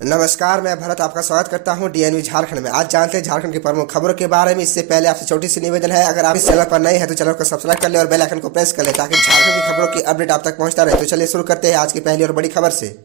नमस्कार, मैं भरत आपका स्वागत करता हूं डीएनवी झारखंड में। आज जानते हैं झारखंड की प्रमुख खबरों के बारे में। इससे पहले आपसे छोटी सी निवेदन है, अगर आप इस चैनल पर नए हैं तो चैनल को सब्सक्राइब कर ले और बेल आइकन को प्रेस कर ले ताकि झारखंड की खबरों की अपडेट आप तक पहुंचता रहे। तो चलिए शुरू करते हैं आज की पहली और बड़ी खबर से।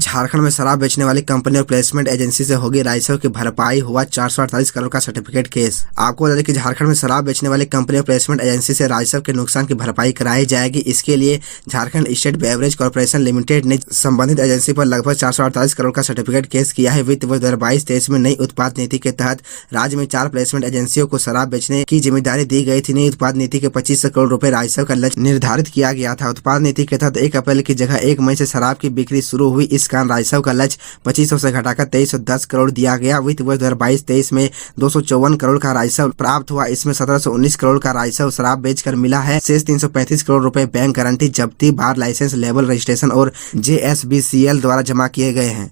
झारखंड में शराब बेचने वाली कंपनी और प्लेसमेंट एजेंसी से होगी राजस्व की भरपाई, हुआ 448 करोड़ का सर्टिफिकेट केस। आपको बता दें कि झारखंड में शराब बेचने वाली कंपनी और प्लेसमेंट एजेंसी से राजस्व के नुकसान की भरपाई कराई जाएगी। इसके लिए Jharkhand state beverage corporation limited ने संबंधित एजेंसी पर लगभग 448 करोड़ का सर्टिफिकेट केस किया है। वित्त वर्ष 2022-23 में नई उत्पाद नीति के तहत राज्य में 4 प्लेसमेंट एजेंसियों को शराब बेचने की जिम्मेदारी दी गई थी। नई उत्पाद नीति के 2500 करोड़ रुपए राजस्व का लक्ष्य निर्धारित किया गया था। उत्पाद नीति के तहत 1 अप्रैल की जगह 1 मई से शराब की बिक्री शुरू हुई। इस कारण राजस्व का लक्ष्य 2500 से घटाकर 2310 करोड़ दिया गया। वित्त वर्ष 2022-23 में 254 करोड़ का राजस्व प्राप्त हुआ। इसमें 1719 करोड़ का राजस्व शराब बेचकर मिला है। शेष 335 करोड़ रुपए बैंक गारंटी, जब्ती, बार लाइसेंस, लेबल रजिस्ट्रेशन और JSBCL द्वारा जमा किए गए हैं।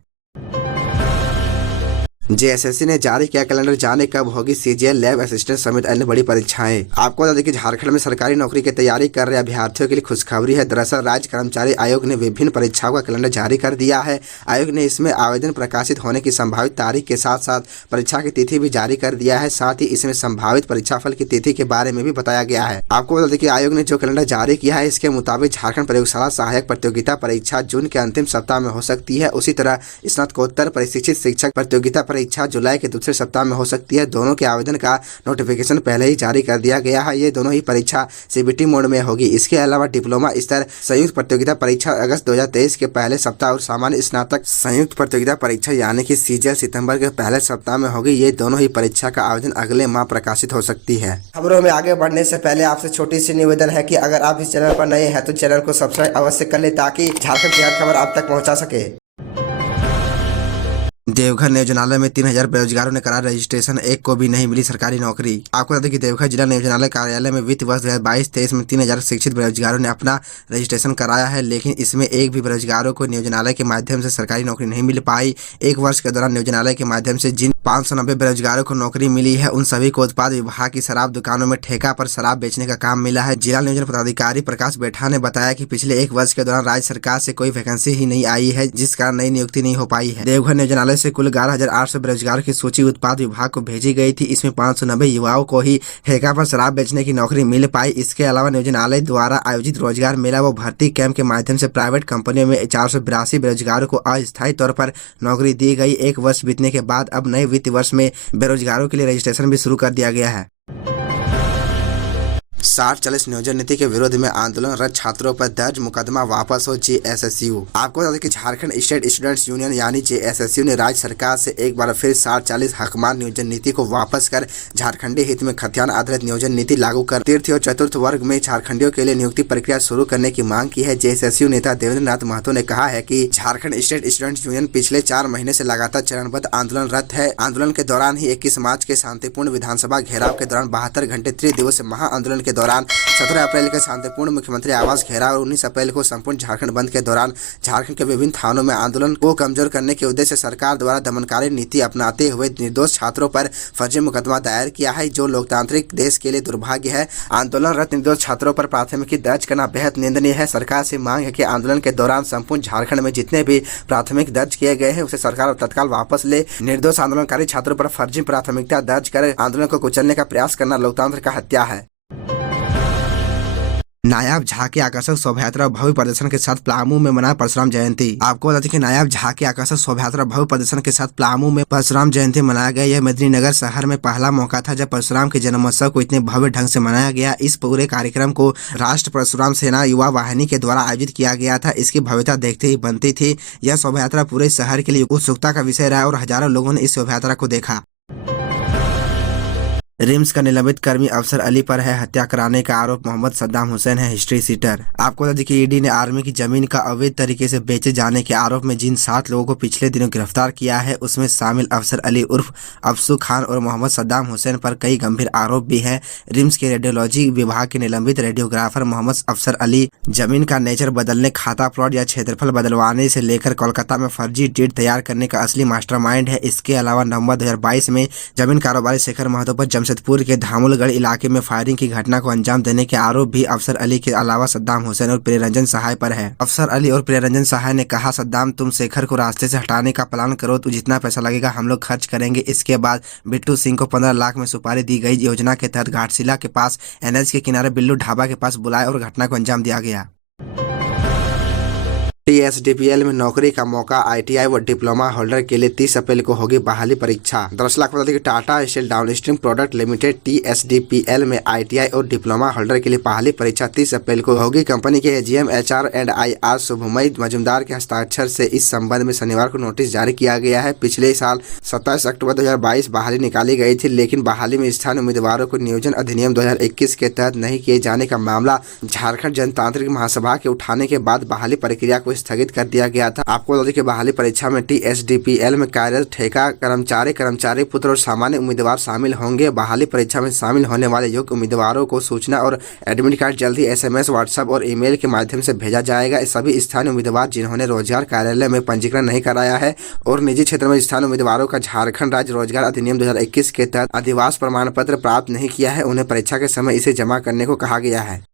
जेएसएससी ने जारी किया कैलेंडर, जाने कब होगी CGL लैब असिस्टेंट समेत अन्य बड़ी परीक्षाएं। आपको बता दें कि झारखंड में सरकारी नौकरी की तैयारी कर रहे अभ्यर्थियों के लिए खुशखबरी है। दरअसल राज्य कर्मचारी आयोग ने विभिन्न परीक्षाओं का कैलेंडर जारी कर दिया है। आयोग ने इसमें आवेदन प्रकाशित होने की संभावित तारीख के साथ साथ परीक्षा की तिथि भी जारी कर दिया है। साथ ही इसमें संभावित परीक्षाफल की तिथि के बारे में भी बताया गया है। आपको बता दें कि आयोग ने जो कैलेंडर जारी किया है, इसके मुताबिक झारखंड प्रयोगशाला सहायक प्रतियोगिता परीक्षा जून के अंतिम सप्ताह में हो सकती है। उसी तरह स्नातकोत्तर प्रशिक्षित शिक्षक प्रतियोगिता परीक्षा जुलाई के दूसरे सप्ताह में हो सकती है। दोनों के आवेदन का नोटिफिकेशन पहले ही जारी कर दिया गया है। ये दोनों ही परीक्षा CBT मोड में होगी। इसके अलावा डिप्लोमा स्तर संयुक्त प्रतियोगिता परीक्षा अगस्त 2023 के पहले सप्ताह और सामान्य स्नातक संयुक्त प्रतियोगिता परीक्षा यानी कि CGL सितंबर के पहले सप्ताह में होगी। ये दोनों ही परीक्षा का आवेदन अगले माह प्रकाशित हो सकती है। खबरों में आगे बढ़ने से पहले आपसे छोटी सी निवेदन है कि अगर आप इस चैनल पर नए हैं तो चैनल को सब्सक्राइब अवश्य कर ले ताकि झारखंड की हर खबर आप तक पहुँचा सके। देवघर नियोजनालय में 3000 बेरोजगारों ने करा रजिस्ट्रेशन, एक को भी नहीं मिली सरकारी नौकरी। आपको बता दें कि देवघर जिला नियोजनालय कार्यालय में वित्त वर्ष 2022-23 में 3000 शिक्षित बेरोजगारों ने अपना रजिस्ट्रेशन कराया है, लेकिन इसमें एक भी बेरोजगारों को नियोजनालय के माध्यम से सरकारी नौकरी नहीं मिल पाई। एक वर्ष के दौरान नियोजनालय के माध्यम से जिन 590 बेरोजगारों को नौकरी मिली है, उन सभी को उत्पाद विभाग की शराब दुकानों में ठेका पर शराब बेचने का काम मिला है। जिला नियोजन पदाधिकारी प्रकाश बैठा ने बताया कि पिछले 1 वर्ष के दौरान राज्य सरकार से कोई वैकेंसी ही नहीं आई है, जिस कारण नई नियुक्ति नहीं हो पाई है। देवघर नियोजनालय से कुल 11800 बेरोजगारों की सूची उत्पाद विभाग को भेजी गई थी। इसमें 590 युवाओं को ही ठेका पर शराब बेचने की नौकरी मिल पाई। इसके अलावा नियोजनालय द्वारा आयोजित रोजगार मेला व भर्ती कैंप के माध्यम से प्राइवेट कंपनियों में 482 बेरोजगारों को अस्थायी तौर पर नौकरी दी गई। 1 वर्ष बीतने के बाद अब नए वित्त वर्ष में बेरोजगारों के लिए रजिस्ट्रेशन भी शुरू कर दिया गया है। 60-40 नियोजन नीति के विरोध में आंदोलनरत छात्रों पर दर्ज मुकदमा वापस हो JSSU। आपको बता दें कि झारखंड स्टेट स्टूडेंट्स यूनियन यानी JSSU ने राज्य सरकार से एक बार फिर 60-40 हकमान नियोजन नीति को वापस कर झारखंडी हित में खतियान आधारित नियोजन नीति लागू कर तृतीय और चतुर्थ वर्ग में झारखंडियों के लिए नियुक्ति प्रक्रिया शुरू करने की मांग की है। JSSU नेता देवेंद्र नाथ महतो ने कहा है कि झारखंड स्टेट स्टूडेंट्स यूनियन पिछले 4 महीने से लगातार चरणबद्ध आंदोलनरत है। आंदोलन के दौरान ही 21 मार्च के शांतिपूर्ण विधानसभा घेराव के दौरान 72 घंटे त्रिदिवसीय महाआंदोलन के दौरान 17 अप्रैल के शांतिपूर्ण मुख्यमंत्री आवास घेराव और 19 अप्रैल को संपूर्ण झारखंड बंद के दौरान झारखंड के विभिन्न थानों में आंदोलन को कमजोर करने के उद्देश्य से सरकार द्वारा दमनकारी नीति अपनाते हुए निर्दोष छात्रों पर फर्जी मुकदमा दायर किया है, जो लोकतांत्रिक देश के लिए दुर्भाग्य है। आंदोलनरत निर्दोष छात्रों पर प्राथमिकी दर्ज करना बेहद निंदनीय है। सरकार से मांग है कि आंदोलन के दौरान संपूर्ण झारखंड में जितने भी प्राथमिक दर्ज किए गए हैं उसे सरकार तत्काल वापस ले। निर्दोष आंदोलनकारी छात्रों पर फर्जी प्राथमिकता दर्ज कर आंदोलन को कुचलने का प्रयास करना लोकतंत्र का हत्या है। नायाब झा के आकर्षक शोभा यात्रा भव्य प्रदर्शन के साथ पलामू में मना परशुराम जयंती। आपको बता दें कि नायाब झा के आकर्षक शोभा यात्रा भव्य प्रदर्शन के साथ पलामू में परशुराम जयंती मनाया गया। यह मेदिनीनगर शहर में पहला मौका था जब परशुराम के जन्मोत्सव को इतने भव्य ढंग से मनाया गया। इस पूरे कार्यक्रम को राष्ट्र परशुराम सेना युवा वाहिनी के द्वारा आयोजित किया गया था। इसकी भव्यता देखते ही बनती थी। यह शोभा यात्रा पूरे शहर के लिए उत्सुकता का विषय रहा और हजारों लोगों ने इस शोभा यात्रा को देखा। रिम्स का निलंबित कर्मी अफसर अली पर है हत्या कराने का आरोप। मोहम्मद सद्दाम हुसैन है हिस्ट्री सीटर। आपको बता दें कि ईडी ने आर्मी की जमीन का अवैध तरीके से बेचे जाने के आरोप में जिन 7 लोगों को पिछले दिनों गिरफ्तार किया है, उसमें शामिल अफसर अली उर्फ अफसू खान और मोहम्मद सद्दाम हुसैन पर कई गंभीर आरोप भी हैं। रिम्स के रेडियोलॉजी विभाग के निलंबित रेडियोग्राफर मोहम्मद अफसर अली जमीन का नेचर बदलने, खाता प्लॉट या क्षेत्रफल बदलवाने से लेकर कोलकाता में फर्जी डीड तैयार करने का असली मास्टरमाइंड है। इसके अलावा नवंबर 2022 में जमीन कारोबारी शेखर महतो पर जमशेदपुर के धामुलगढ़ इलाके में फायरिंग की घटना को अंजाम देने के आरोप भी अफसर अली के अलावा सद्दाम हुसैन और प्रियरंजन सहाय पर है। अफसर अली और प्रियरंजन सहाय ने कहा, सद्दाम तुम शेखर को रास्ते से हटाने का प्लान करो तो जितना पैसा लगेगा हम लोग खर्च करेंगे। इसके बाद बिट्टू सिंह को 15 लाख में सुपारी दी गई। योजना के तहत घाटशिला के पास NH के किनारे बिल्लू ढाबा के पास बुलाया और घटना को अंजाम दिया गया। TSDPL में नौकरी का मौका ITI व डिप्लोमा होल्डर के लिए 30 अप्रैल को होगी बहाली परीक्षा। दरअसल आपको बता दें कि Tata steel downstream product limited TSDPL में ITI और डिप्लोमा होल्डर के लिए बहाली परीक्षा 30 अप्रैल को होगी। कंपनी के AGM HR and IR Shubhamay Majumdar के हस्ताक्षर से इस संबंध में शनिवार को नोटिस जारी किया गया है। पिछले साल 27 अक्टूबर 2022 बहाली निकाली गई थी, लेकिन बहाली में स्थानीय उम्मीदवारों को नियोजन अधिनियम 2021 के तहत नहीं किए जाने का मामला झारखंड जनतांत्रिक महासभा के उठाने के बाद बहाली प्रक्रिया को स्थगित कर दिया गया था। आपको बता दें कि बहाली परीक्षा में TSDPL में कार्यरत ठेका कर्मचारी पुत्र और सामान्य उम्मीदवार शामिल होंगे। बहाली परीक्षा में शामिल होने वाले योग्य उम्मीदवारों को सूचना और एडमिट कार्ड जल्दी SMS, WhatsApp और ईमेल के माध्यम से भेजा जाएगा। सभी स्थानीय उम्मीदवार जिन्होंने रोजगार कार्यालय में पंजीकरण नहीं कराया है और निजी क्षेत्र में स्थानीय उम्मीदवारों का झारखंड राज्य रोजगार अधिनियम 2021 के तहत अधिवास प्रमाण पत्र प्राप्त नहीं किया है, उन्हें परीक्षा के समय इसे जमा करने को कहा गया है।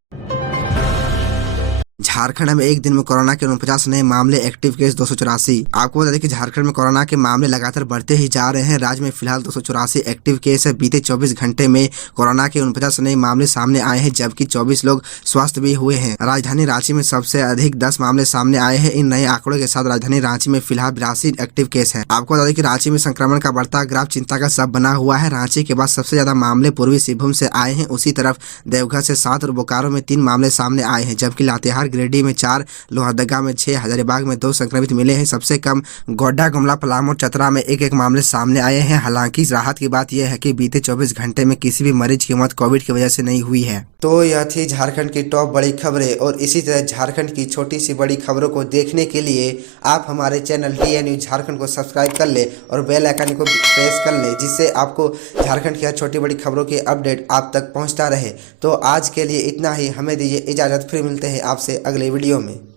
झारखंड में एक दिन में कोरोना के 49 नए मामले, एक्टिव केस 284। आपको बता दें कि झारखंड में कोरोना के मामले लगातार बढ़ते ही जा रहे हैं। राज्य में फिलहाल 284 एक्टिव केस है। बीते 24 घंटे में कोरोना के 49 नए मामले सामने आए हैं, जबकि 24 लोग स्वस्थ भी हुए हैं। राजधानी रांची में सबसे अधिक 10 मामले सामने आए हैं। इन नए आंकड़ों के साथ राजधानी रांची में फिलहाल 82 एक्टिव केस है। आपको बता दें कि रांची में संक्रमण का बढ़ता ग्राफ चिंता का सब बना हुआ है। रांची के बाद सबसे ज्यादा मामले पूर्वी सिंहभूम से आए हैं। उसी तरफ देवघर से 7 और बोकारो में 3 मामले सामने आए हैं, जबकि लातेहार गिरिडीह में 4, लोहरदगा में 6, हजारीबाग में 2 संक्रमित मिले हैं। सबसे कम गोड्डा, गुमला, पलामू, चतरा में एक मामले सामने आए हैं। हालांकि राहत की बात यह है कि बीते 24 घंटे में किसी भी मरीज की मौत कोविड की वजह से नहीं हुई है। तो यह थी झारखंड की टॉप बड़ी खबरें, और इसी तरह झारखंड की छोटी सी बड़ी खबरों को देखने के लिए आप हमारे चैनल DN न्यूज झारखंड को सब्सक्राइब कर ले और बेल आइकन को प्रेस कर ले, जिससे आपको झारखंड की हर छोटी बड़ी खबरों की अपडेट आप तक पहुंचता रहे। तो आज के लिए इतना ही, हमें दीजिए इजाज़त, फिर मिलते हैं आपसे अगले वीडियो में।